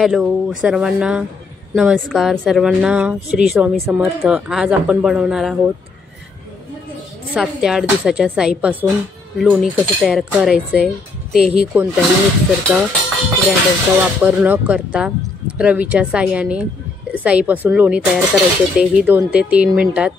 Hello सर्वांना, नमस्कार सर्वांना, श्री स्वामी समर्थ। आज आपण बनवणार आहोत 7 ते 8 दिवसाच्या साईपासून लोणी कसं तयार करायचं आहे, तेही कोणत्याही मिक्सरचा ग्राइंडरचा वापर न करता रवीच्या साह्याने साईपासून लोणी तयार करायचे, तेही 2 ते 3 मिनिटात।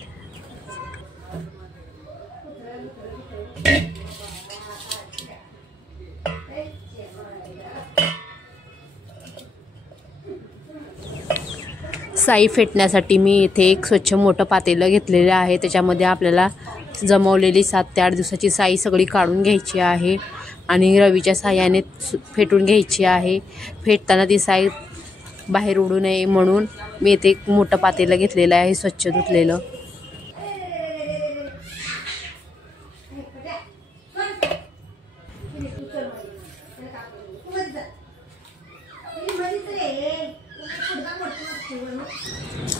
साई फेटण्यासाठी मी इथे एक स्वच्छ मोठं पातेलं घेतलेलं आहे। त्याच्यामध्ये आपल्याला जमवलेली 7 ते 8 दिवसाची साई सगळी काढून घ्यायची आहे आणि रवीच्या साह्याने फेटून घ्यायची आहे। फेटताना ती साई बाहेर उडू नये म्हणून मी इथे एक मोठं पातेलं घेतलेलं आहे, स्वच्छ धुतलेलं।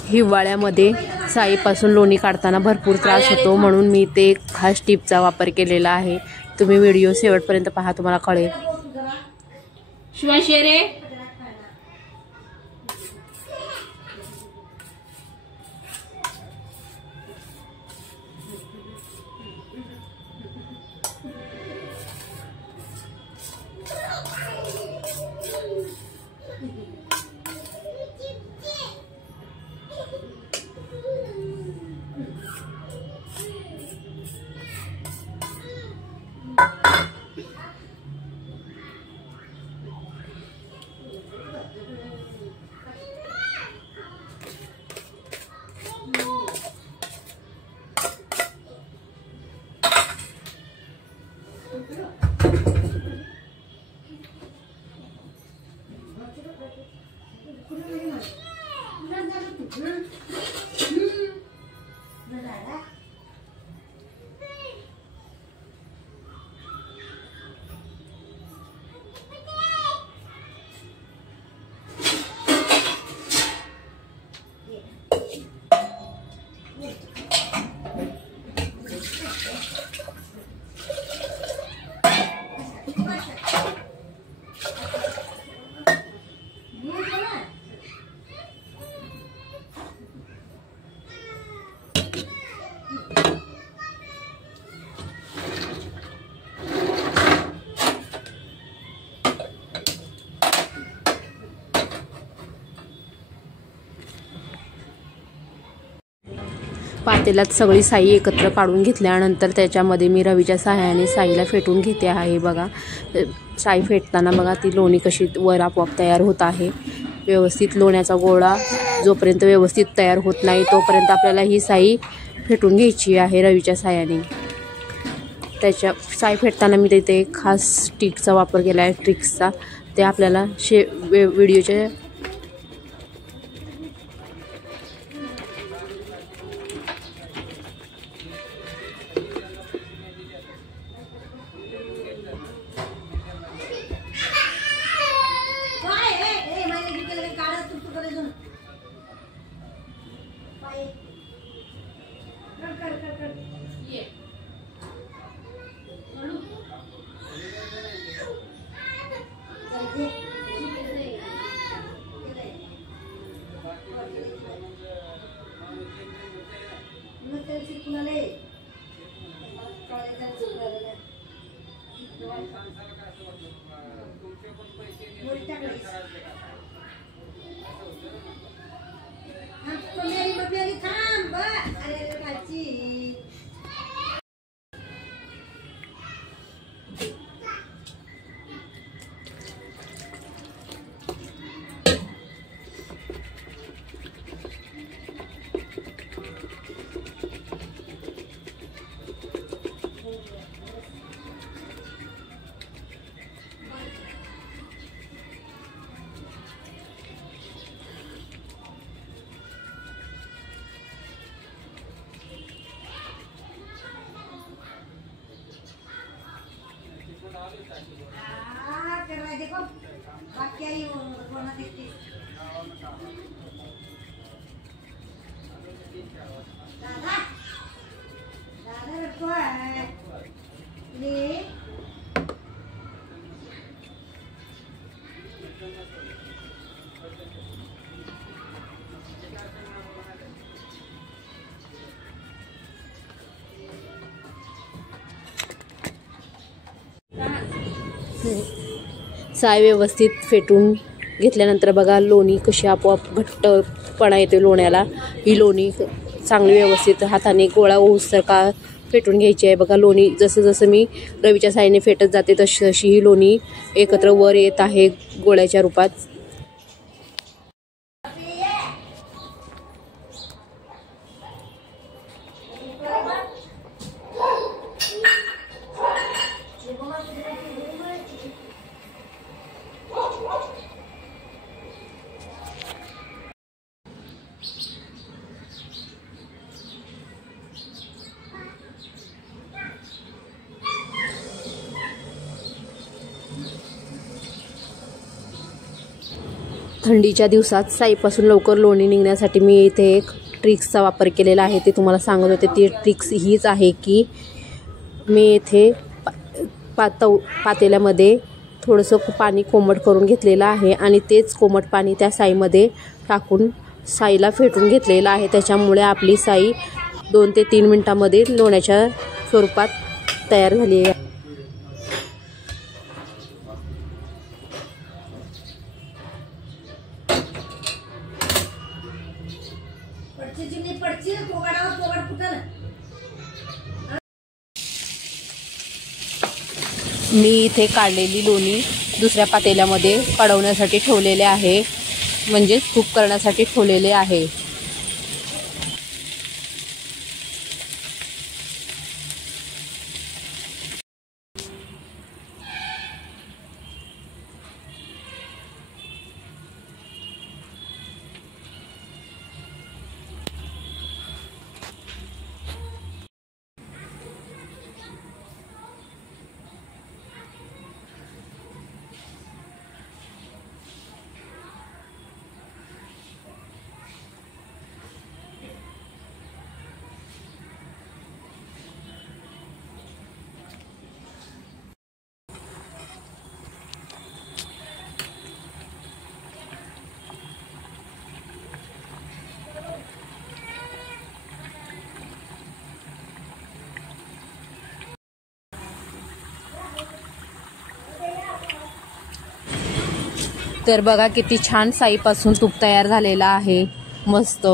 हिवाळ्यामध्ये साईपासून लोणी काढताना भरपूर त्रास होतो, म्हणून मी ते खास टिपचा वापर केलेला आहे। तुम्ही व्हिडिओ शेवटपर्यंत पहा, तुम्हाला कळेल। शिवाशेरे पातेल्यात सगळी साई एकत्र काढून घेतल्यानंतर त्याच्यामध्ये मी रवीच्या साह्याने साईला फेटून घेते आहे। बघा, साई फेटताना बघा ती लोणी कशी वर आपोआप तयार होत आहे। व्यवस्थित लोण्याचा गोळा जोपर्यंत व्यवस्थित तयार होत नाही तोपर्यंत आपल्याला ही साई फेटून घ्यायची आहे रवीच्या साह्याने। त्याच्या साई फेटताना मी तिथे एक खास स्टिकचा वापर केला आहे, ट्रिक्सचा। ते आपल्याला व्हिडिओच्या साय व्यवस्थित फेटून घेतल्यानंतर बघा लोणी कशी आपोआप घट्टपणा येते लोण्याला। ही लोणी चांगली व्यवस्थित हाताने गोळा होऊसारखा फेटून घ्यायची आहे। बघा लोणी जसं जसं मी रवीच्या साहाय्याने फेटत जाते तशी तशी ही लोणी एकत्र वर येत आहे गोळ्याच्या रूपात। थंडीच्या दिवसात साईपासून लवकर लोणी निघण्यासाठी मी इथे एक ट्रिक्सचा वापर केलेला आहे, ते तुम्हाला सांगत होते। ती ट्रिक्स हीच आहे की मी इथे पातेल्यामध्ये थोडंसं पाणी कोमट करून घेतलेलं आहे आणि तेच कोमट पाणी त्या साईमध्ये टाकून साईला फेटून घेतलेलं आहे। त्याच्यामुळे आपली साई 2 ते 3 मिनिटांमध्ये लोण्याच्या स्वरूपात तयार झाली आहे। मी इथे काढलेली लोणी दुसऱ्या पातेल्यामध्ये पडवण्यासाठी ठेवलेले आहे, म्हणजेच तूप करण्यासाठी ठेवलेले आहे। तर बघा किती छान साईपासून तूप तयार झालेला आहे, मस्त।